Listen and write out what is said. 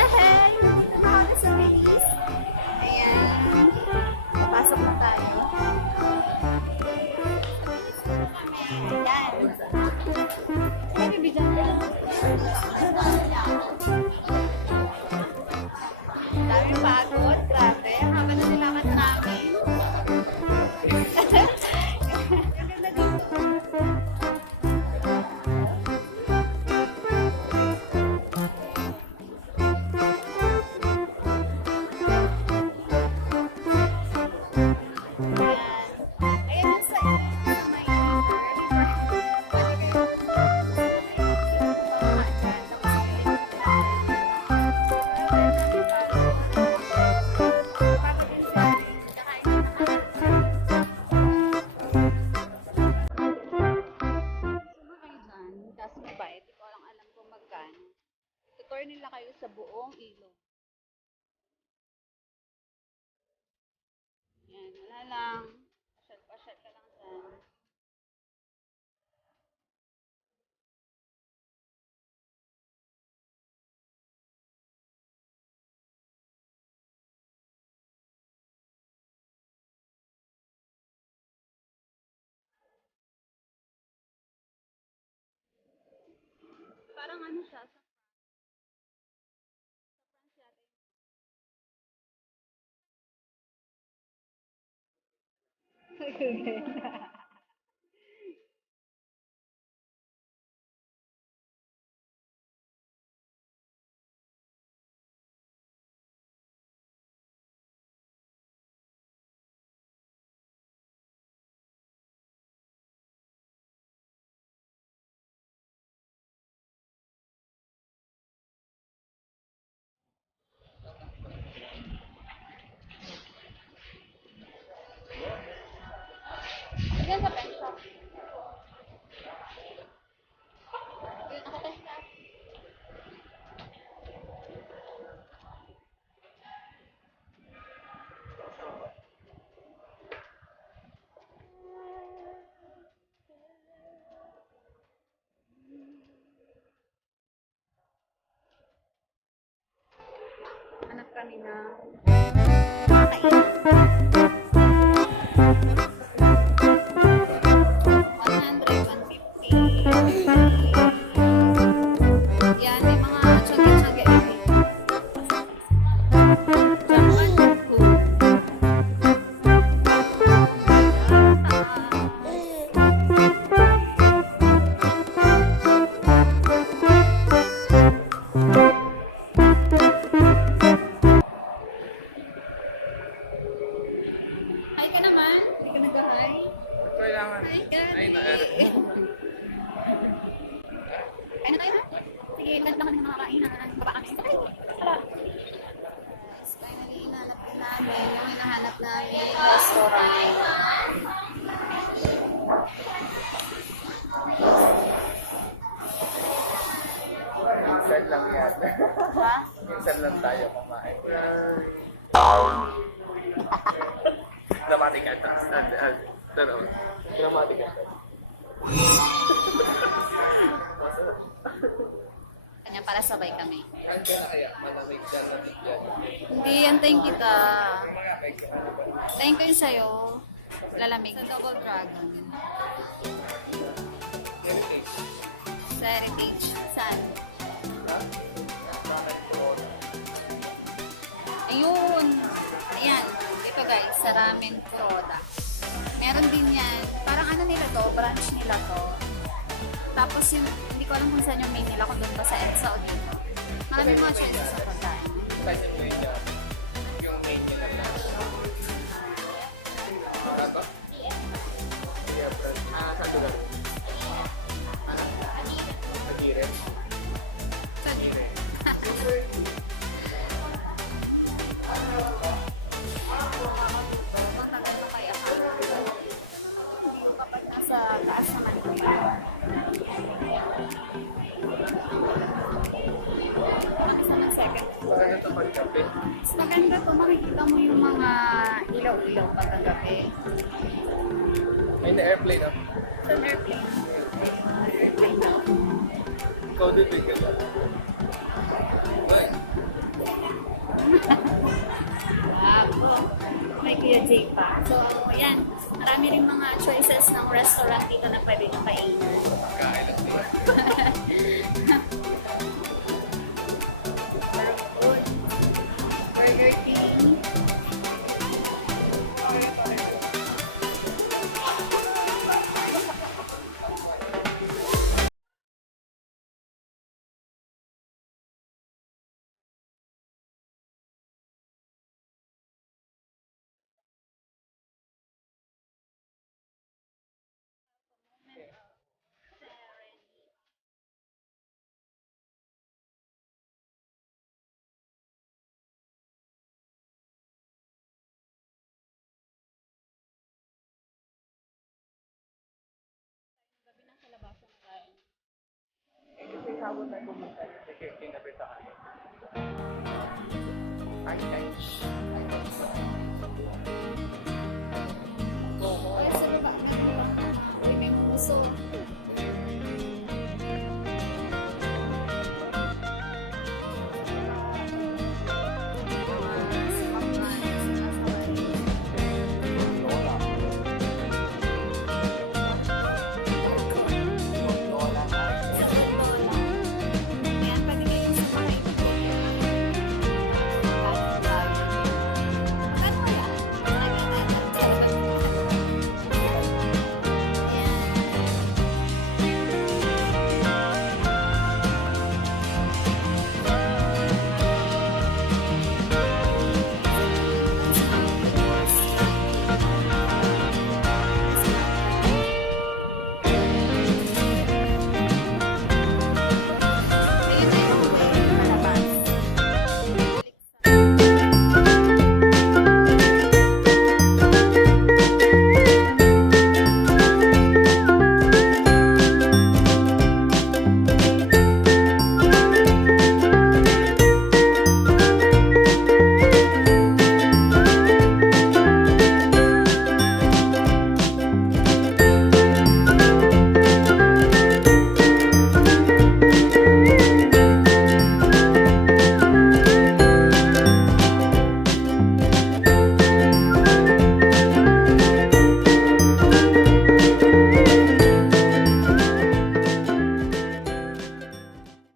yay! Nakaka sa bilis. Ayan. Pasok na tayo. Ayan. Ay, bibigyan ko lang. Dami pagod. Ilog. Yan, wala lang. Pasyal-pasyal ka lang dyan. Parang ano siya, Yan sa pen shop. Yun, ako pen shop. Hanap kami na kakain. Ka naman. Hindi ka nag-hi. Kailangan. Hi, Gabi. Kain na tayo ha? Sige, ilan lang ng mga kainan. Baba kami. Ay, tara. Yes, finally, hinahanap din namin yung hinahanap namin restaurant. Minsan lang yan. Ha? Minsan lang tayo kumain. Dramatic at Pero, dramatic at Kanya para sabay kami. Ka na kaya? Malamig dyan, lamig dyan. Hindi, antayin kita. Kaya. Antayin ko sa'yo. Lalamig. Sa Double Dragon. Heritage. Sa Heritage. Saan? Ha? Sa ramen product. Meron din yan. Parang ano nila to, branch nila to. Tapos yung, hindi ko alam kung saan yung main nila, kung doon ba sa EDSA o dito. Maraming mga choices sa pagkain. Pagkape. Mas maganda to, makikita mo yung mga ilaw-ilaw pagkagabi. May na-airplane ah. Sa airplane. Airplane daw. Ikaw din bigyan ka. Ay, Ako. May Kuya J pa. So, yan. Marami rin mga choices ng restaurant dito na pwede nyo kainin. asawa na pumunta yung security na Britain. Ay, ay. Go, go. Ay, sino ba? Ay, may puso.